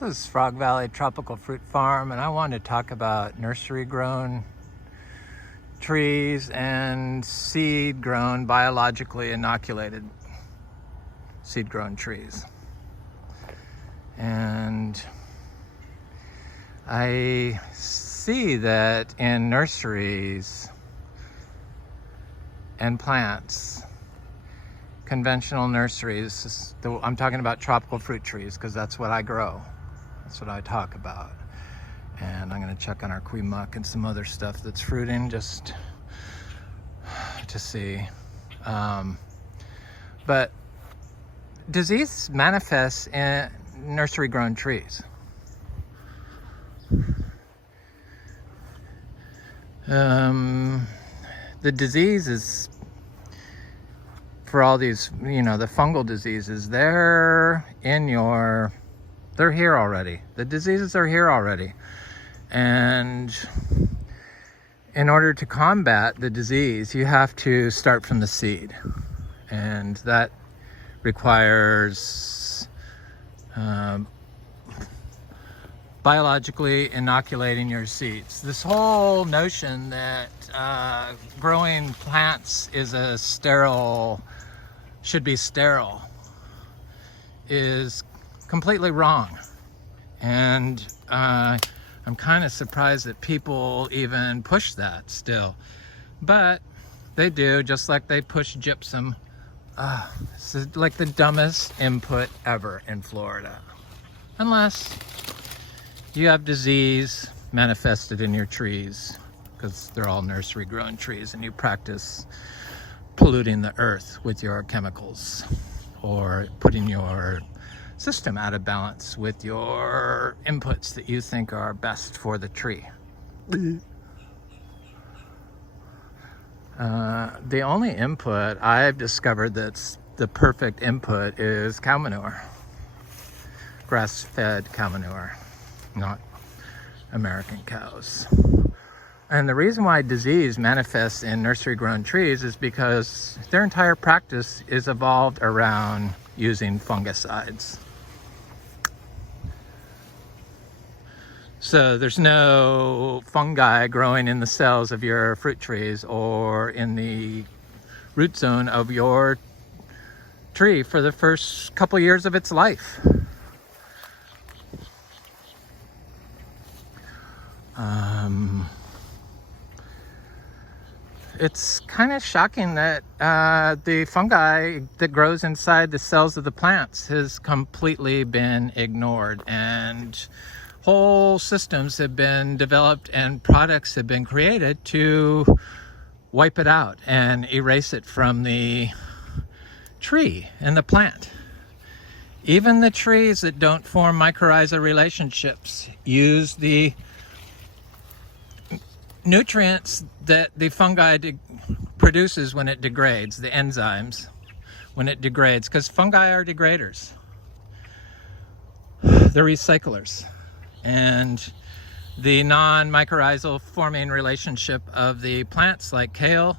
This is Frog Valley Tropical Fruit Farm, and I wanted to talk about nursery grown trees and seed grown, biologically inoculated seed grown trees. And I see that in nurseries and plants, conventional nurseries, I'm talking about tropical fruit trees because that's what I grow. That's what I talk about. And I'm going to check on our kui muck and some other stuff that's fruiting just to see. But disease manifests in nursery grown trees. The disease is, for all these, the fungal diseases, they're here already. The diseases are here already. And in order to combat the disease, you have to start from the seed. And that requires biologically inoculating your seeds. This whole notion that growing plants should be sterile is completely wrong. And I'm kind of surprised that people even push that still. But they do, just like they push gypsum. This is like the dumbest input ever in Florida. Unless you have disease manifested in your trees, because they're all nursery grown trees, and you practice polluting the earth with your chemicals or putting your system out of balance with your inputs that you think are best for the tree. The only input I've discovered that's the perfect input is cow manure. Grass-fed cow manure, not American cows. And the reason why disease manifests in nursery grown trees is because their entire practice is evolved around using fungicides. So there's no fungi growing in the cells of your fruit trees or in the root zone of your tree for the first couple years of its life. It's kind of shocking that the fungi that grows inside the cells of the plants has completely been ignored, and whole systems have been developed and products have been created to wipe it out and erase it from the tree and the plant. Even the trees that don't form mycorrhiza relationships use the nutrients that the fungi produces when it degrades, the enzymes, when it degrades, because fungi are degraders. They're recyclers. And the non-mycorrhizal forming relationship of the plants like kale,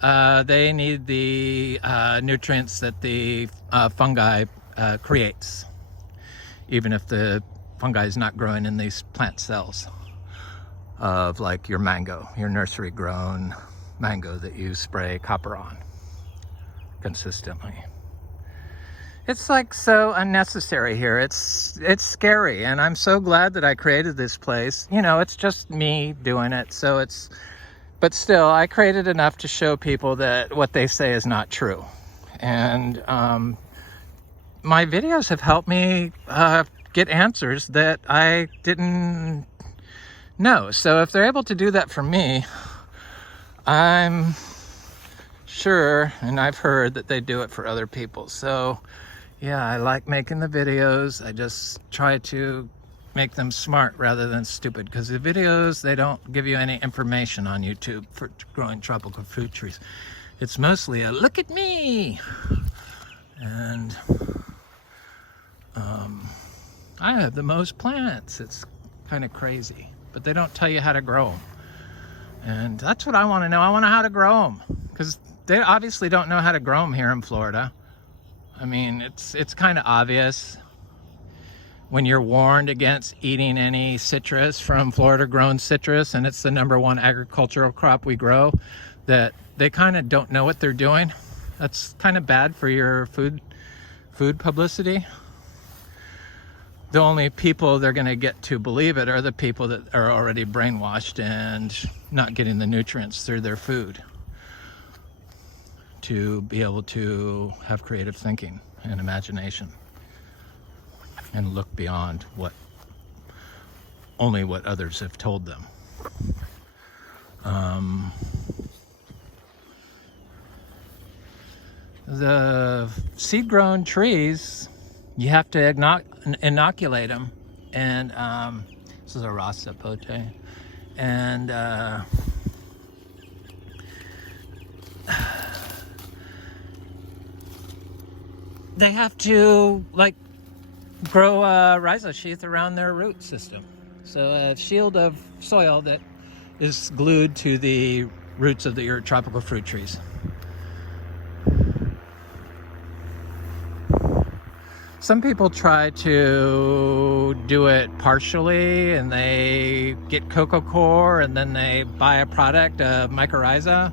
they need the nutrients that the fungi creates, even if the fungi is not growing in these plant cells of like your mango, your nursery grown mango that you spray copper on consistently. It's like so unnecessary here. It's scary, and I'm so glad that I created this place. It's just me doing it, but still, I created enough to show people that what they say is not true. And my videos have helped me get answers that I didn't know. So if they're able to do that for me, I'm sure, and I've heard that they do it for other people. So yeah, I like making the videos. I just try to make them smart rather than stupid, because the videos, they don't give you any information on YouTube for growing tropical fruit trees. It's mostly a look at me. And I have the most plants. It's kind of crazy, but they don't tell you how to grow them. And that's what I want to know. I want to know how to grow them, because they obviously don't know how to grow them here in Florida. I mean, it's kind of obvious. when you're warned against eating any citrus from Florida grown citrus, and it's the #1 agricultural crop we grow, that they kind of don't know what they're doing. That's kind of bad for your food publicity. The only people they're going to get to believe it are the people that are already brainwashed and not getting the nutrients through their food to be able to have creative thinking and imagination and look beyond only what others have told them. The seed-grown trees, you have to inoculate them, and this is a rasa pote, and they have to like grow a rhizosheath around their root system, so a shield of soil that is glued to the roots of your tropical fruit trees. Some people try to do it partially, and they get coco coir and then they buy a product, a mycorrhiza.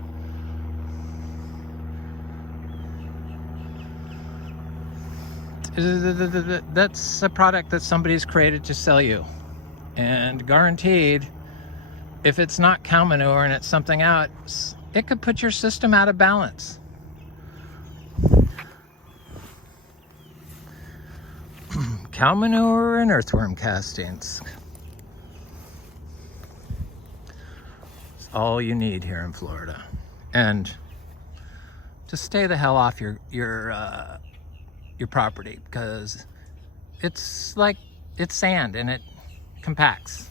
That's a product that somebody's created to sell you, and guaranteed, if it's not cow manure and it's something else, it could put your system out of balance. Cow manure and earthworm castings. It's all you need here in Florida. And to stay the hell off your property, because it's sand and it compacts.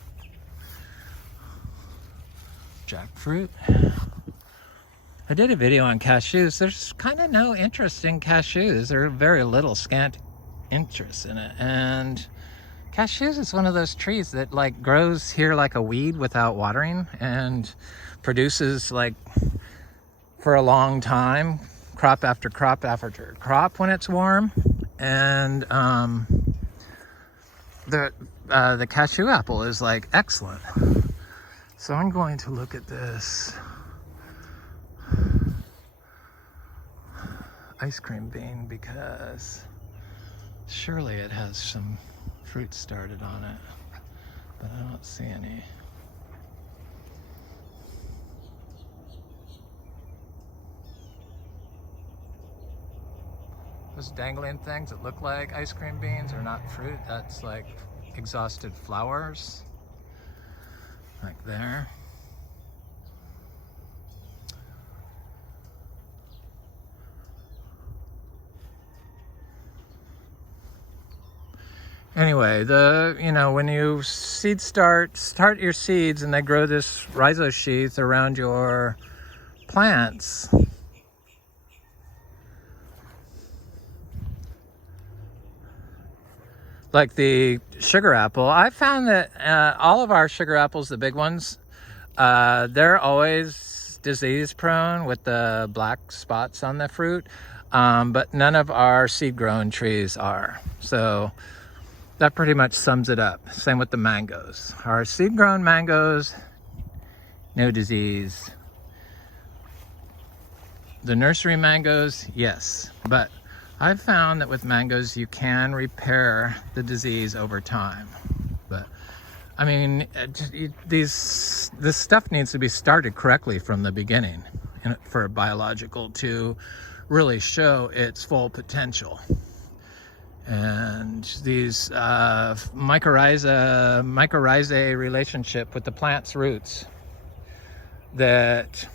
Jackfruit. I did a video on cashews. There's kind of no interest in cashews. There's very little scant interest in it. And cashews is one of those trees that like grows here like a weed without watering, and produces like for a long time, crop after crop after crop when it's warm. And the cashew apple is like excellent. So I'm going to look at this ice cream bean, because surely it has some fruit started on it, but I don't see any. Those dangling things that look like ice cream beans are not fruit. That's like exhausted flowers, like there. Anyway, when you start your seeds and they grow this rhizosheath around your plants, like the sugar apple, I found that all of our sugar apples, the big ones, they're always disease prone with the black spots on the fruit, but none of our seed grown trees are. So that pretty much sums it up. Same with the mangoes. Our seed grown mangoes, no disease. The nursery mangoes, yes, but I've found that with mangoes you can repair the disease over time. But I mean, this stuff needs to be started correctly from the beginning for biological to really show its full potential. And these mychorrhizae relationship with the plant's roots, that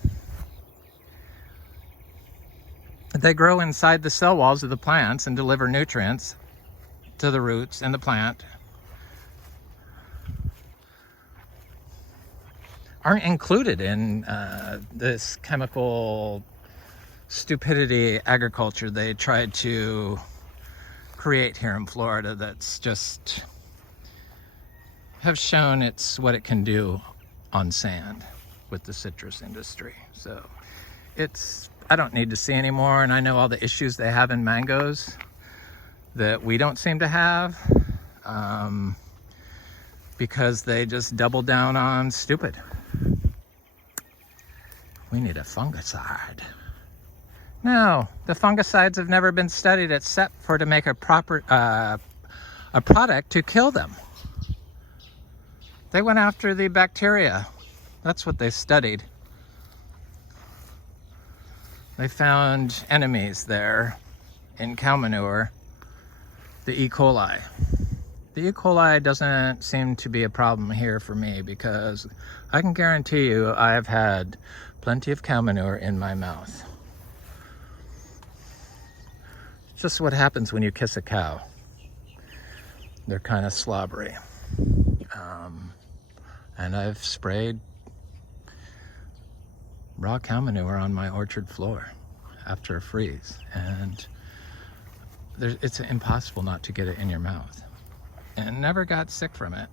they grow inside the cell walls of the plants and deliver nutrients to the roots and the plant, aren't included in this chemical stupidity agriculture they tried to create here in Florida, that's just have shown it's what it can do on sand with the citrus industry. So I don't need to see anymore, and I know all the issues they have in mangoes that we don't seem to have. because they just double down on stupid. We need a fungicide. No, the fungicides have never been studied except for to make a proper a product to kill them. They went after the bacteria. That's what they studied. They found enemies there in cow manure, the E. coli. The E. coli doesn't seem to be a problem here for me because I can guarantee you I've had plenty of cow manure in my mouth. It's just what happens when you kiss a cow. They're kind of slobbery. And I've sprayed raw cow manure on my orchard floor after a freeze, and it's impossible not to get it in your mouth, and never got sick from it.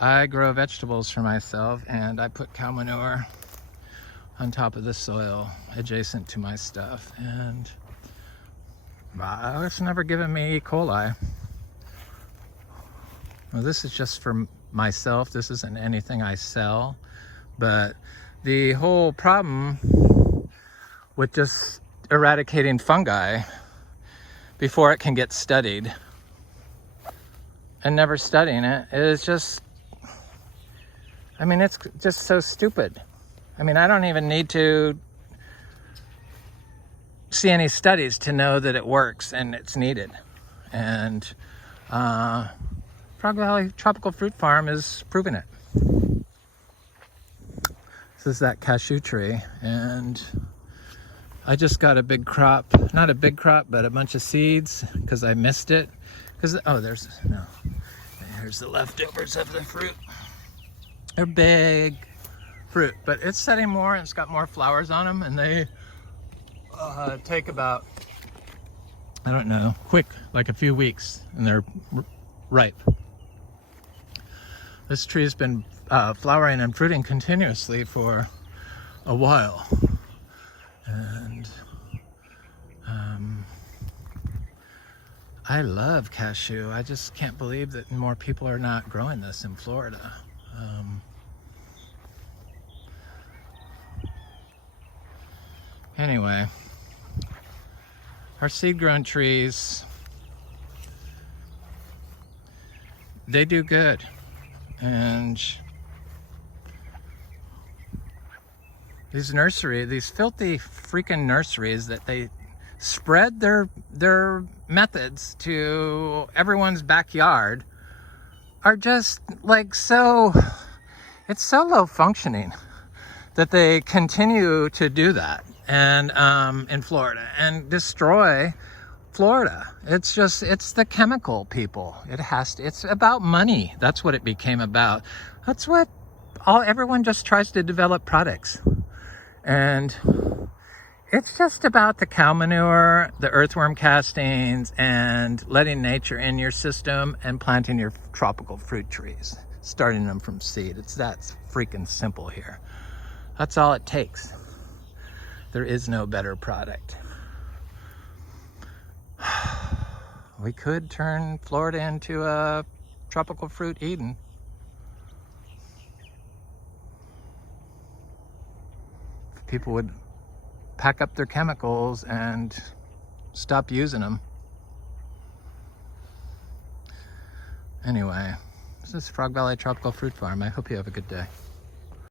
I grow vegetables for myself, and I put cow manure on top of the soil adjacent to my stuff, and it's never given me E. coli. Well, this is just for myself. This isn't anything I sell, but the whole problem with just eradicating fungi before it can get studied and never studying it is just, I mean, it's just so stupid. I mean, I don't even need to see any studies to know that it works and it's needed. And Frog Valley Tropical Fruit Farm is proving it. This is that cashew tree, and I just got a big crop, not a big crop, but a bunch of seeds because I missed it. Here's the leftovers of the fruit. They're big fruit, but it's setting more and it's got more flowers on them, and they take about, I don't know, quick, like a few weeks, and they're ripe. This tree has been flowering and fruiting continuously for a while, and I love cashew. I just can't believe that more people are not growing this in Florida. Anyway, our seed-grown trees, they do good. And these filthy freaking nurseries that they spread their methods to everyone's backyard are just like it's so low functioning that they continue to do that and in Florida and destroy Florida. It's the chemical people. It's about money. That's what it became about. That's what everyone just tries to develop products. And it's just about the cow manure, the earthworm castings, and letting nature in your system and planting your tropical fruit trees, starting them from seed. It's that freaking simple here. That's all it takes. There is no better product. We could turn Florida into a tropical fruit Eden. If people would pack up their chemicals and stop using them. Anyway, this is Frog Valley Tropical Fruit Farm. I hope you have a good day.